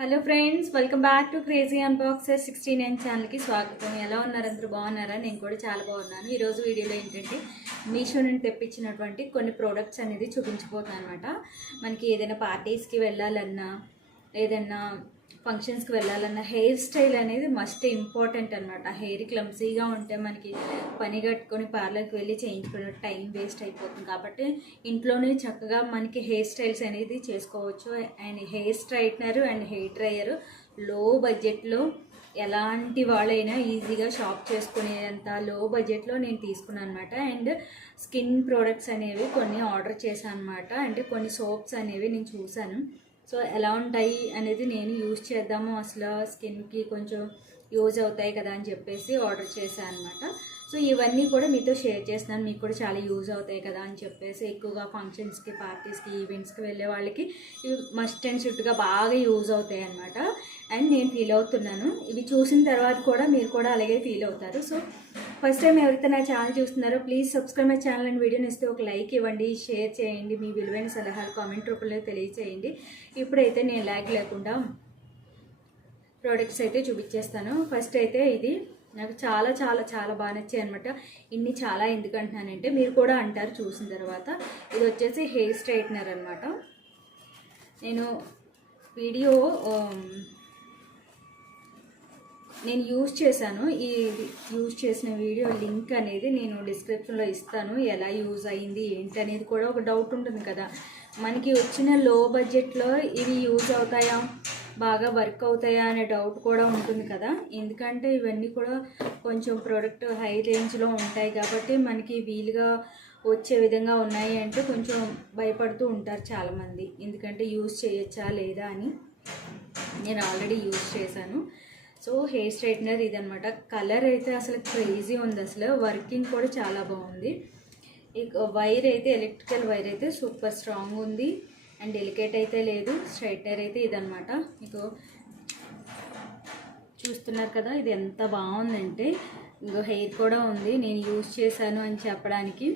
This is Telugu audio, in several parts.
Hello friends, welcome back to crazy unboxer 69 ఛానల్కి స్వాగతం. ఎలా ఉన్నారు? అందరూ బాగున్నారా? నేను కూడా చాలా బాగున్నాను. ఈరోజు వీడియోలో ఏంటంటే మీషో నుండి తెప్పించినటువంటి కొన్ని ప్రోడక్ట్స్ అనేది చూపించబోతున్నాను అనమాట. మనకి ఏదైనా పార్టీస్కి వెళ్ళాలన్నా, ఏదైనా ఫంక్షన్స్కి వెళ్ళాలన్నా హెయిర్ స్టైల్ అనేది మస్ట్ ఇంపార్టెంట్ అనమాట. హెయిర్ క్లమ్సీగా ఉంటే మనకి పని కట్టుకొని పార్లర్కి వెళ్ళి చేయించుకునే టైం వేస్ట్ అయిపోతుంది. కాబట్టి ఇంట్లోనే చక్కగా మనకి హెయిర్ స్టైల్స్ అనేది చేసుకోవచ్చు. And hair straightener and hair dryer లో బడ్జెట్లో ఎలాంటి వాళ్ళైనా ఈజీగా షాప్ చేసుకునేంత లో బడ్జెట్లో నేను తీసుకున్నాను అనమాట. అండ్ స్కిన్ ప్రోడక్ట్స్ అనేవి కొన్ని ఆర్డర్ చేశాను అనమాట. అంటే కొన్ని సోప్స్ అనేవి నేను చూశాను. సో ఎలా ఉంటాయి అనేది నేను యూజ్ చేద్దాము, అసలు స్కిన్కి కొంచెం యూజ్ అవుతాయి కదా అని చెప్పేసి ఆర్డర్ చేశాను అనమాట. సో ఇవన్నీ కూడా మీతో షేర్ చేస్తున్నాను. మీకు కూడా చాలా యూజ్ అవుతాయి కదా అని చెప్పేసి, ఎక్కువగా ఫంక్షన్స్కి, పార్టీస్కి, ఈవెంట్స్కి వెళ్ళే వాళ్ళకి ఇవి మస్ట్ అండ్ షుడ్గా బాగా యూజ్ అవుతాయి అనమాట. అండ్ నేను ఫీల్ అవుతున్నాను. ఇవి చూసిన తర్వాత కూడా మీరు కూడా అలాగే ఫీల్ అవుతారు. సో ఫస్ట్ టైం ఎవరైతే నా ఛానల్ చూస్తున్నారో please subscribe my channel and వీడియోని ఇస్తే ఒక లైక్ ఇవ్వండి, షేర్ చేయండి, మీ విలువైన సలహాలు కామెంట్ రూపంలో తెలియచేయండి. ఇప్పుడైతే నేను లాగ్ లేకుండా ప్రోడక్ట్స్ అయితే చూపించేస్తాను. ఫస్ట్ అయితే ఇది నాకు చాలా చాలా చాలా బాగా నచ్చాయి అనమాట. ఇన్ని చాలా ఎందుకు అంటున్నానంటే మీరు కూడా అంటారు చూసిన తర్వాత. ఇది వచ్చేసి హెయిర్ స్ట్రైట్నర్ అనమాట. నేను వీడియో నేను యూజ్ చేశాను. ఈ యూజ్ చేసిన వీడియో లింక్ అనేది నేను డిస్క్రిప్షన్లో ఇస్తాను. ఎలా యూజ్ అయ్యింది ఏంటి అనేది కూడా ఒక డౌట్ ఉంటుంది కదా మనకి. వచ్చిన లో బడ్జెట్లో ఇవి యూజ్ అవుతాయా, బాగా వర్క్ అవుతాయా అనే డౌట్ కూడా ఉంటుంది కదా. ఎందుకంటే ఇవన్నీ కూడా కొంచెం ప్రోడక్ట్ హై రేంజ్లో ఉంటాయి కాబట్టి మనకి వీలుగా వచ్చే విధంగా ఉన్నాయి అంటే కొంచెం భయపడుతూ ఉంటారు చాలామంది. ఎందుకంటే యూజ్ చేయొచ్చా లేదా అని. నేను ఆల్రెడీ యూజ్ చేశాను. సో హెయిర్ స్ట్రైట్నర్ ఇదనమాట. కలర్ అయితే అసలు క్రేజీ ఉంది, అసలు వర్కింగ్ కూడా చాలా బాగుంది. ఇక వైర్ అయితే ఎలక్ట్రికల్ వైర్ అయితే సూపర్ స్ట్రాంగ్ ఉంది అండ్ డెలికేట్ అయితే లేదు. స్ట్రైట్నర్ అయితే ఇదనమాట. మీకు చూస్తున్నారు కదా, ఇది ఎంత బాగుందంటే ఇంకో హెయిర్ కూడా ఉంది నేను యూజ్ చేశాను అని చెప్పడానికి.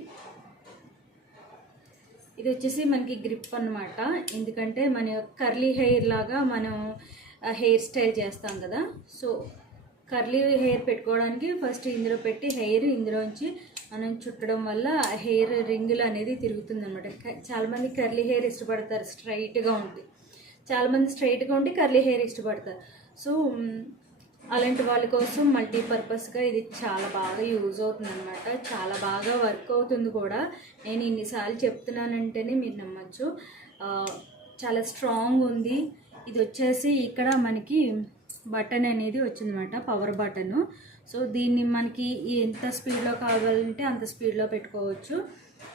ఇది వచ్చేసి మనకి గ్రిప్ అనమాట. ఎందుకంటే మన కర్లీ హెయిర్ లాగా మనం హెయిర్ స్టైల్ చేస్తాం కదా. సో కర్లీ హెయిర్ పెట్టుకోవడానికి ఫస్ట్ ఇందులో పెట్టి హెయిర్ ఇందులోంచి మనం చుట్టడం వల్ల హెయిర్ రింగులు అనేది తిరుగుతుంది అనమాట. చాలామంది కర్లీ హెయిర్ ఇష్టపడతారు, స్ట్రైట్గా ఉంటే. చాలామంది స్ట్రైట్గా ఉంటే కర్లీ హెయిర్ ఇష్టపడతారు. సో అలాంటి వాళ్ళ కోసం మల్టీపర్పస్గా ఇది చాలా బాగా యూజ్ అవుతుంది అనమాట. చాలా బాగా వర్క్ అవుతుంది కూడా. నేను ఇన్నిసార్లు చెప్తున్నానంటేనే మీరు నమ్మచ్చు. చాలా స్ట్రాంగ్ ఉంది. ఇది వచ్చేసి ఇక్కడ మనకి బటన్ అనేది వచ్చిందన్నమాట, పవర్ బటన్. సో దీన్ని మనకి ఎంత స్పీడ్లో కావాలంటే అంత స్పీడ్లో పెట్టుకోవచ్చు.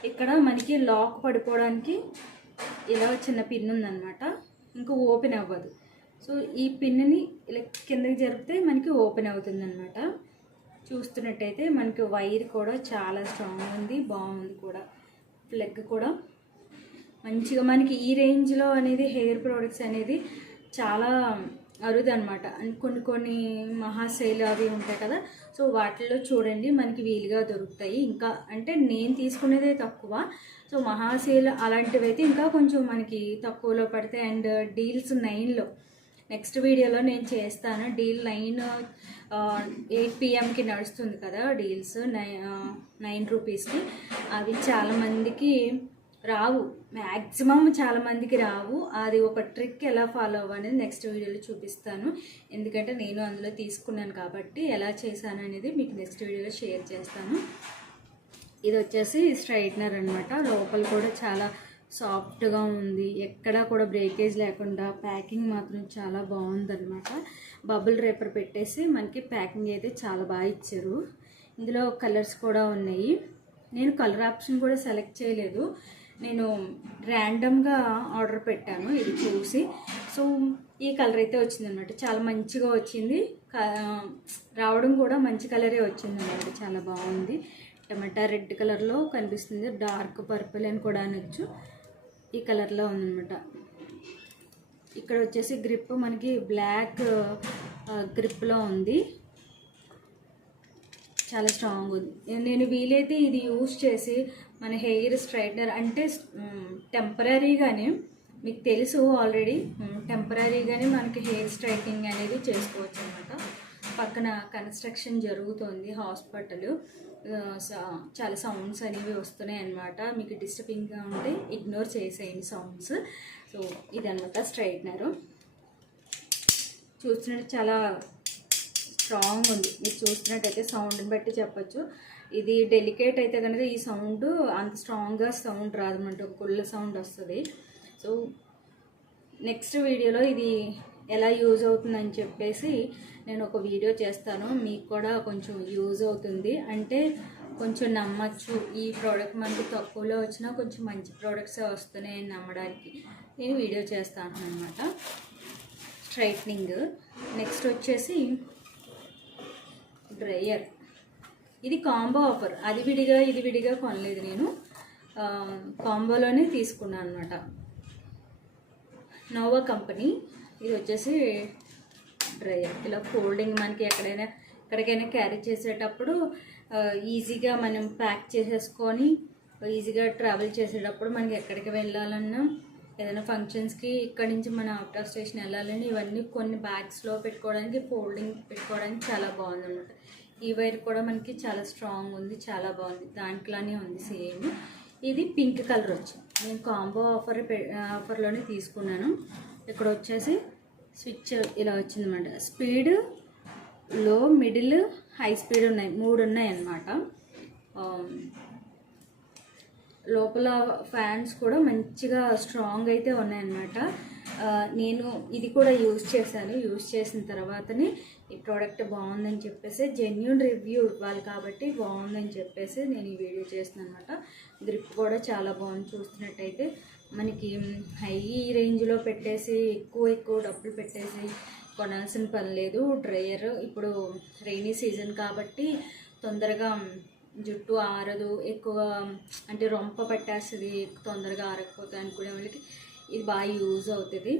ఇక్కడ మనకి లాక్ పడిపోవడానికి ఇలా చిన్న పిన్ ఉందన్నమాట, ఇంకా ఓపెన్ అవ్వదు. సో ఈ పిన్ని ఇలా కిందకి జరిపితే మనకి ఓపెన్ అవుతుందన్నమాట. చూస్తున్నట్టయితే మనకి వైర్ కూడా చాలా స్ట్రాంగ్ ఉంది, బాగుంది కూడా. ప్లగ్ కూడా మంచిగా మనకి ఈ రేంజ్లో అనేది హెయిర్ ప్రోడక్ట్స్ అనేది చాలా అరుదు అనమాట. కొన్ని కొన్ని మహాశైలు అవి ఉంటాయి కదా. సో వాటిల్లో చూడండి మనకి వీలుగా దొరుకుతాయి. ఇంకా అంటే నేను తీసుకునేదే తక్కువ. సో మహాశైలు అలాంటివి అయితే ఇంకా కొంచెం మనకి తక్కువలో పడతాయి. అండ్ డీల్స్ 9లో నెక్స్ట్ వీడియోలో నేను చేస్తాను. డీల్ 9 8 PM నడుస్తుంది కదా డీల్స్, 9 రూపీస్కి. అవి చాలామందికి రావు, మ్యాక్సిమం చాలామందికి రావు. అది ఒక ట్రిక్ ఎలా ఫాలో అవ్వనేది నెక్స్ట్ వీడియోలో చూపిస్తాను. ఎందుకంటే నేను అందులో తీసుకున్నాను కాబట్టి ఎలా చేశాను అనేది మీకు నెక్స్ట్ వీడియోలో షేర్ చేస్తాను. ఇది వచ్చేసి స్ట్రైట్నర్ అనమాట. లోపల కూడా చాలా సాఫ్ట్గా ఉంది, ఎక్కడా కూడా బ్రేకేజ్ లేకుండా. ప్యాకింగ్ మాత్రం చాలా బాగుందన్నమాట. బబుల్ రేపర్ పెట్టేసి మనకి ప్యాకింగ్ అయితే చాలా బాగా ఇచ్చారు. ఇందులో కలర్స్ కూడా ఉన్నాయి. నేను కలర్ ఆప్షన్ కూడా సెలెక్ట్ చేయలేదు, నేను ర్యాండమ్గా ఆర్డర్ పెట్టాను ఇది చూసి. సో ఈ కలర్ అయితే వచ్చిందనమాట. చాలా మంచిగా వచ్చింది, రావడం కూడా మంచి కలరే వచ్చిందన్నమాట. చాలా బాగుంది. టమాటా రెడ్ కలర్లో కనిపిస్తుంది, డార్క్ పర్పుల్ అని కూడా అనొచ్చు. ఈ కలర్లో ఉందన్నమాట. ఇక్కడ వచ్చేసి గ్రిప్ మనకి బ్లాక్ గ్రిప్లో ఉంది, చాలా స్ట్రాంగ్ ఉంది. నేను వీలైతే ఇది యూజ్ చేసి మన హెయిర్ స్ట్రైట్నర్ అంటే టెంపరీగానే మీకు తెలుసు ఆల్రెడీ, టెంపరీగానే మనకి హెయిర్ స్ట్రైట్నింగ్ అనేది చేసుకోవచ్చు అనమాట. పక్కన కన్స్ట్రక్షన్ జరుగుతుంది హాస్పిటల్, చాలా సౌండ్స్ అనేవి వస్తున్నాయి అన్నమాట. మీకు డిస్టర్బింగ్గా ఉంటే ఇగ్నోర్ చేసేయండి సౌండ్స్. సో ఇదన్నమాట స్ట్రైట్నరు. చూస్తున్నట్టు చాలా స్ట్రాంగ్ ఉంది. మీరు చూస్తున్నట్టయితే సౌండ్ని బట్టి చెప్పచ్చు. ఇది డెలికేట్ అయితే కనుక ఈ సౌండ్ అంత స్ట్రాంగ్గా సౌండ్ రాదన్నమాట, గుళ్ళ సౌండ్ వస్తుంది. సో నెక్స్ట్ వీడియోలో ఇది ఎలా యూజ్ అవుతుందని చెప్పేసి నేను ఒక వీడియో చేస్తాను. మీకు కూడా కొంచెం యూజ్ అవుతుంది, అంటే కొంచెం నమ్మచ్చు. ఈ ప్రోడక్ట్ మనకు తక్కువలో వచ్చినా కొంచెం మంచి ప్రోడక్ట్సే వస్తున్నాయి నమ్మడానికి నేను వీడియో చేస్తాను అనమాట. స్ట్రైట్నింగ్. నెక్స్ట్ వచ్చేసి డ్రైయర్. ఇది కాంబో ఆఫర్, అది విడిగా ఇది విడిగా కొనలేదు నేను, కాంబోలోనే తీసుకున్నాను అనమాట. Nova company. ఇది వచ్చేసి డ్రైయర్. ఇలా ఫోల్డింగ్ మనకి ఎక్కడికైనా క్యారీ చేసేటప్పుడు ఈజీగా మనం ప్యాక్ చేసేసుకొని ఈజీగా ట్రావెల్ చేసేటప్పుడు మనకి ఎక్కడికి వెళ్ళాలన్నా ఏదైనా ఫంక్షన్స్కి ఇక్కడి నుంచి మన అవుట్ ఆఫ్ స్టేషన్ వెళ్ళాలని ఇవన్నీ కొన్ని బ్యాగ్స్లో పెట్టుకోవడానికి, ఫోల్డింగ్ పెట్టుకోవడానికి చాలా బాగుంది అనమాట. ఈ వైర్ కూడా మనకి చాలా స్ట్రాంగ్ ఉంది, చాలా బాగుంది, దాంట్లోనే ఉంది సేమ్. ఇది పింక్ కలర్ వచ్చి నేను కాంబో ఆఫర్లోనే తీసుకున్నాను. ఇక్కడ వచ్చేసి స్విచ్ ఇలా వచ్చిందన్నమాట. స్పీడ్, లో, మిడిల్, హై స్పీడ్ ఉన్నాయి, 3 ఉన్నాయి అన్నమాట. లోపల ఫ్యాన్స్ కూడా మంచిగా స్ట్రాంగ్ అయితే ఉన్నాయన్నమాట. నేను ఇది కూడా యూజ్ చేశాను. యూజ్ చేసిన తర్వాతనే ఈ ప్రోడక్ట్ బాగుందని చెప్పేసి జెన్యూన్ రివ్యూ ఇవ్వాలి కాబట్టి బాగుందని చెప్పేసి నేను ఈ వీడియో చేస్తున్నాను అనమాట. గ్రిప్ కూడా చాలా బాగుంది. చూస్తున్నట్టయితే మనకి హై రేంజ్లో పెట్టేసి ఎక్కువ డబ్బులు పెట్టేసి కొనాల్సిన పని లేదు. డ్రైయర్ ఇప్పుడు రైనీ సీజన్ కాబట్టి తొందరగా జుట్టు ఆరదు, ఎక్కువ అంటే రొంప పట్టేస్తుంది, తొందరగా ఆరకపోతే అనుకునే వాళ్ళకి ఇది బాగా యూజ్ అవుతుంది.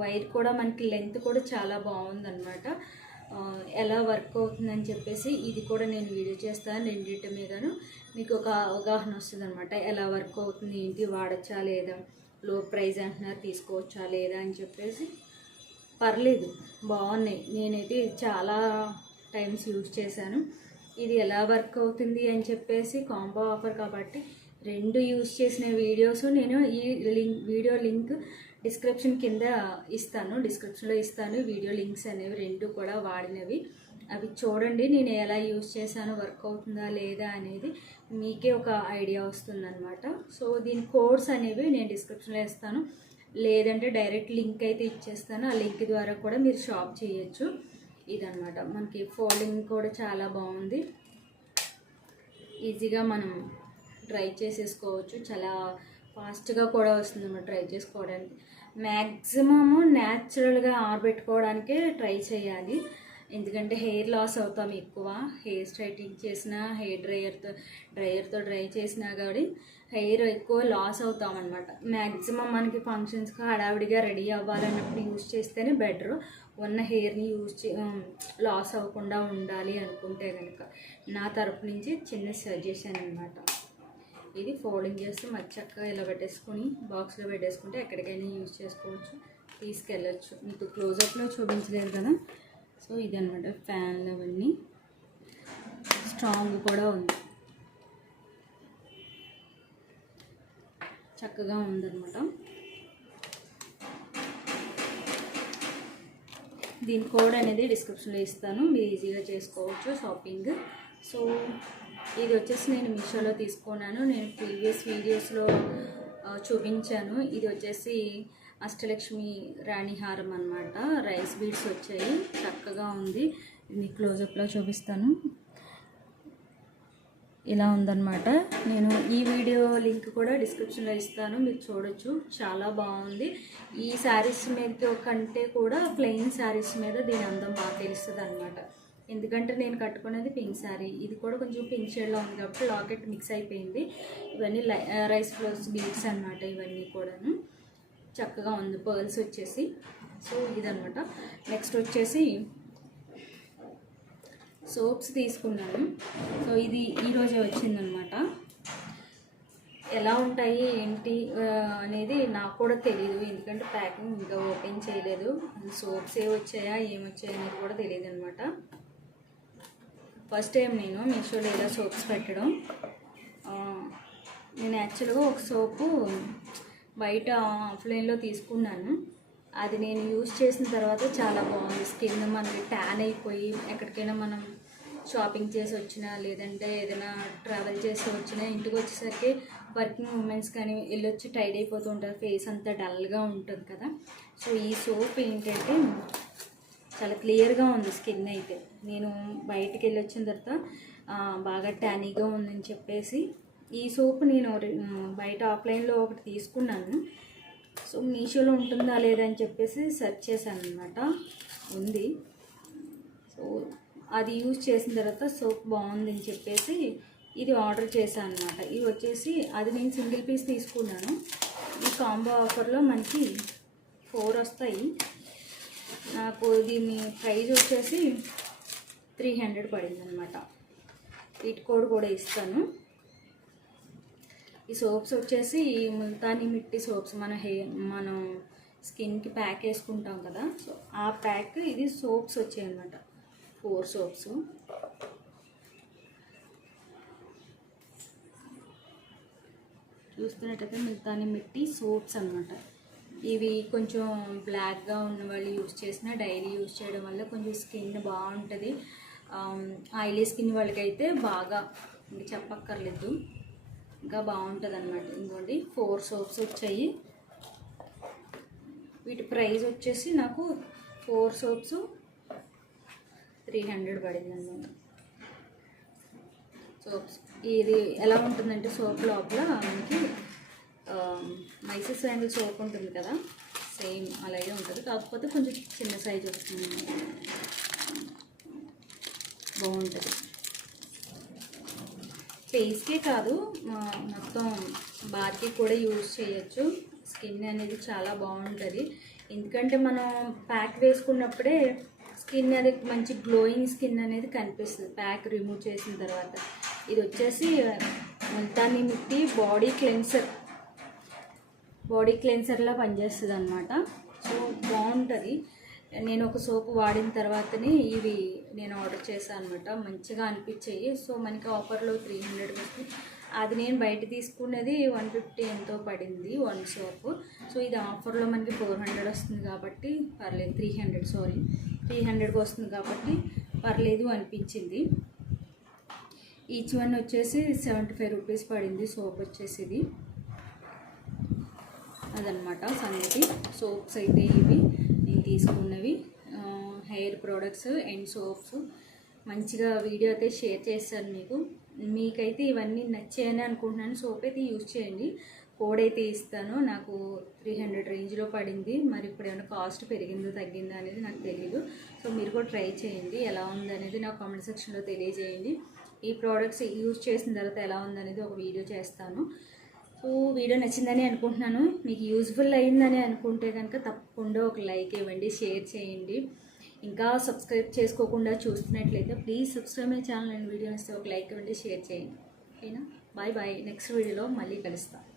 వైర్ కూడా మనకి లెంత్ కూడా చాలా బాగుందన్నమాట. ఎలా వర్క్ అవుతుందని చెప్పేసి ఇది కూడా నేను వీడియో చేస్తాను. రెండింటి మీదను మీకు ఒక అవగాహన వస్తుంది అనమాట. ఎలా వర్క్ అవుతుంది, ఏంటి, వాడచ్చా లేదా, లో ప్రైస్ అంటున్నారు తీసుకోవచ్చా లేదా అని చెప్పేసి. పర్లేదు, బాగున్నాయి. నేనైతే చాలా టైమ్స్ యూజ్ చేశాను. ఇది ఎలా వర్క్ అవుతుంది అని చెప్పేసి కాంబో ఆఫర్ కాబట్టి 2 యూజ్ చేసిన వీడియోస్ నేను ఈ వీడియో లింక్ డిస్క్రిప్షన్లో ఇస్తాను. వీడియో లింక్స్ అనేవి 2 కూడా వాడినవి, అవి చూడండి. నేను ఎలా యూజ్ చేశాను, వర్క్ అవుతుందా లేదా అనేది మీకే ఒక ఐడియా వస్తుందన్నమాట. సో దీని కోడ్స్ అనేవి నేను డిస్క్రిప్షన్లో ఇస్తాను, లేదంటే డైరెక్ట్ లింక్ అయితే ఇచ్చేస్తాను. ఆ లింక్ ద్వారా కూడా మీరు షాప్ చేయొచ్చు. ఇదన్నమాట. మనకి ఫోల్డింగ్ కూడా చాలా బాగుంది, ఈజీగా మనం డ్రై చేసేసుకోవచ్చు. చాలా ఫాస్ట్గా కూడా వస్తుంది అన్నమాట డ్రై చేసుకోవడానికి. మ్యాక్సిమము న్యాచురల్గా ఆరబెట్టుకోవడానికే ట్రై చేయాలి, ఎందుకంటే హెయిర్ లాస్ అవుతాం ఎక్కువ. హెయిర్ స్ట్రైటింగ్ చేసినా, హెయిర్ డ్రైయర్తో డ్రై చేసినా కానీ హెయిర్ ఎక్కువ లాస్ అవుతాం అనమాట. మ్యాక్సిమం మనకి ఫంక్షన్స్కి హడావిడిగా రెడీ అవ్వాలన్నప్పుడు యూజ్ చేస్తేనే బెటర్. ఉన్న హెయిర్ని లాస్ అవ్వకుండా ఉండాలి అనుకుంటే కనుక నా తరపు నుంచి చిన్న సజెషన్ అనమాట. ఇది ఫోల్డింగ్ చేస్తే చక్కగా ఇలా పెట్టేసుకొని బాక్స్లో పెట్టేసుకుంటే ఎక్కడికైనా యూజ్ చేసుకోవచ్చు, తీసుకెళ్ళచ్చు. మీకు క్లోజప్లో చూపించలేదు కదా. సో ఇదనమాట. ఫ్యాన్లు అవన్నీ స్ట్రాంగ్ కూడా ఉంది, చక్కగా ఉందన్నమాట. దీని కోడ్ అనేది డిస్క్రిప్షన్లో ఇస్తాను, మీరు ఈజీగా చేసుకోవచ్చు షాపింగ్. సో ఇది వచ్చేసి నేను మీషోలో తీసుకున్నాను. నేను ప్రీవియస్ వీడియోస్లో చూపించాను. ఇది వచ్చేసి అష్టలక్ష్మి రాణి హారం అన్నమాట. రైస్ బీడ్స్ వచ్చాయి, చక్కగా ఉంది. ఇది క్లోజప్లో చూపిస్తాను. ఇలా ఉందన్నమాట. నేను ఈ వీడియో లింక్ కూడా డిస్క్రిప్షన్లో ఇస్తాను, మీరు చూడొచ్చు. చాలా బాగుంది. ఈ శారీస్ మీదకి కంటే కూడా ప్లెయిన్ శారీస్ మీద దీని అందం బాగా తెలుస్తుంది అనమాట. ఎందుకంటే నేను కట్టుకునేది పింక్ శారీ, ఇది కూడా కొంచెం పింక్ షేడ్లో ఉంది కాబట్టి లాకెట్ మిక్స్ అయిపోయింది. ఇవన్నీ రైస్ ఫ్లోర్స్ బీడ్స్ అనమాట. ఇవన్నీ కూడాను చక్కగా ఉంది. పర్ల్స్ వచ్చేసి. సో ఇదనమాట. నెక్స్ట్ వచ్చేసి సోప్స్ తీసుకున్నాను. సో ఇది ఈరోజే వచ్చిందనమాట. ఎలా ఉంటాయి ఏంటి అనేది నాకు కూడా తెలియదు, ఎందుకంటే ప్యాకింగ్ ఇంకా ఓపెన్ చేయలేదు. సోప్స్ ఏ వచ్చాయా ఏమొచ్చాయా అనేది కూడా తెలియదు అనమాట. ఫస్ట్ టైం నేను మీషోలో ఇలా సోప్స్ పెట్టడం. నేను యాక్చువల్గా ఒక సోపు బయట ఆఫ్లైన్లో తీసుకున్నాను. అది నేను యూజ్ చేసిన తర్వాత చాలా బాగుంది. స్కిన్ మనకి ట్యాన్ అయిపోయి ఎక్కడికైనా మనం షాపింగ్ చేసి వచ్చినా లేదంటే ఏదైనా ట్రావెల్ చేసి వచ్చినా ఇంటికి వచ్చేసరికి వర్కింగ్ ఉమెన్స్ కానీ వెళ్ళొచ్చి టైడ్ అయిపోతూ ఉంటారు, ఫేస్ అంతా డల్గా ఉంటుంది కదా. సో ఈ సోప్ ఏంటంటే చాలా క్లియర్గా ఉంది స్కిన్ అయితే. నేను బయటికి వెళ్ళి వచ్చిన తర్వాత బాగా ట్యానీగా ఉందని చెప్పేసి ఈ సోప్ నేను బయట ఆఫ్లైన్లో ఒకటి తీసుకున్నాను. సో మీషోలో ఉంటుందా లేదా అని చెప్పేసి సెర్చ్ చేశాను అనమాట, ఉంది. సో అది యూజ్ చేసిన తర్వాత సోప్ బాగుందని చెప్పేసి ఇది ఆర్డర్ చేశాను అనమాట. ఇది వచ్చేసి అది నేను సింగిల్ పీస్ తీసుకున్నాను. ఈ కాంబో ఆఫర్లో మనకి 4 వస్తాయి. నాకు దీని ప్రైస్ వచ్చేసి 300 పడింది అనమాట. వీటి కోడ్ కూడా ఇస్తాను. ఈ సోప్స్ వచ్చేసి ముల్తానీ మిట్టి సోప్స్ మనం స్కిన్కి ప్యాక్ వేసుకుంటాం కదా, సో ఆ ప్యాక్ ఇది సోప్స్ వచ్చాయి అనమాట. 4 సోప్స్. చూస్తున్నట్టయితే ముల్తానీ మిట్టి సోప్స్ అనమాట. ఇవి కొంచెం బ్లాక్గా ఉన్న వాళ్ళు యూజ్ చేసిన డైలీ యూజ్ చేయడం వల్ల కొంచెం స్కిన్ బాగుంటుంది. ఆయిలీ స్కిన్ వాళ్ళకైతే బాగా ఇంకా చెప్పక్కర్లేదు, ఇంకా బాగుంటుంది అనమాట. ఇంకోండి 4 సోప్స్ వచ్చాయి. వీటి ప్రైస్ వచ్చేసి నాకు 4 సోప్స్ 300 పడింది అనమాట. సోప్స్ ఇది ఎలా ఉంటుందంటే సోప్ లోపల మనకి మైసూర్ శాండిల్ సోప్ ఉంటుంది కదా, సేమ్ అలాగే ఉంటుంది, కాకపోతే కొంచెం చిన్న సైజ్ వస్తుంది. బాగుంటుంది. ఫేస్కే కాదు మొత్తం బార్కి కూడా యూజ్ చేయొచ్చు. స్కిన్ అనేది చాలా బాగుంటుంది, ఎందుకంటే మనం ప్యాక్ వేసుకున్నప్పుడే స్కిన్ అనేది మంచి గ్లోయింగ్ స్కిన్ అనేది కనిపిస్తుంది ప్యాక్ రిమూవ్ చేసిన తర్వాత. ఇది వచ్చేసి ముల్తానీ మిట్టి బాడీ క్లెన్సర్లా పనిచేస్తుంది అనమాట. సో బాగుంటుంది. నేను ఒక సోపు వాడిన తర్వాతనే ఇవి నేను ఆర్డర్ చేశాను అనమాట. మంచిగా అనిపించాయి. సో మనకి ఆఫర్లో 300 వస్తుంది. అది నేను బయట తీసుకునేది 150 ఎంతో పడింది 1 సోపు. సో ఇది ఆఫర్లో మనకి 400 వస్తుంది కాబట్టి పర్లేదు, 300కి వస్తుంది కాబట్టి పర్లేదు అనిపించింది. ఈచ్ వన్ వచ్చేసి 75 రూపీస్ పడింది సోప్ వచ్చేసి. ఇది అదనమాట సంగతి. సోప్స్ అయితే ఇవి నేను తీసుకున్నవి, హెయిర్ ప్రోడక్ట్స్ అండ్ సోప్స్. మంచిగా వీడియో అయితే షేర్ చేశాను మీకైతే ఇవన్నీ నచ్చాయని అనుకుంటున్నాను. సోప్ అయితే యూజ్ చేయండి. కోడ్ అయితే ఇస్తాను. నాకు 300 రేంజ్లో పడింది. మరి ఇప్పుడు ఏమైనా కాస్ట్ పెరిగిందో తగ్గిందో అనేది నాకు తెలియదు. సో మీరు కూడా ట్రై చేయండి. ఎలా ఉందనేది నాకు కామెంట్ సెక్షన్లో తెలియజేయండి. ఈ ప్రోడక్ట్స్ యూజ్ చేసిన తర్వాత ఎలా ఉందనేది ఒక వీడియో చేస్తాను. సో వీడియో నచ్చిందని అనుకుంటున్నాను. మీకు యూజ్ఫుల్ అయిందని అనుకుంటే కనుక తప్పకుండా ఒక లైక్ ఇవ్వండి, షేర్ చేయండి. ఇంకా సబ్స్క్రైబ్ చేసుకోకుండా చూస్తున్నట్లయితే please subscribe my channel and video నచ్చితే ఒక లైక్ ఇవ్వండి, షేర్ చేయండి. ఓకేనా? Bye bye. నెక్స్ట్ వీడియోలో మళ్ళీ కలుస్తాను.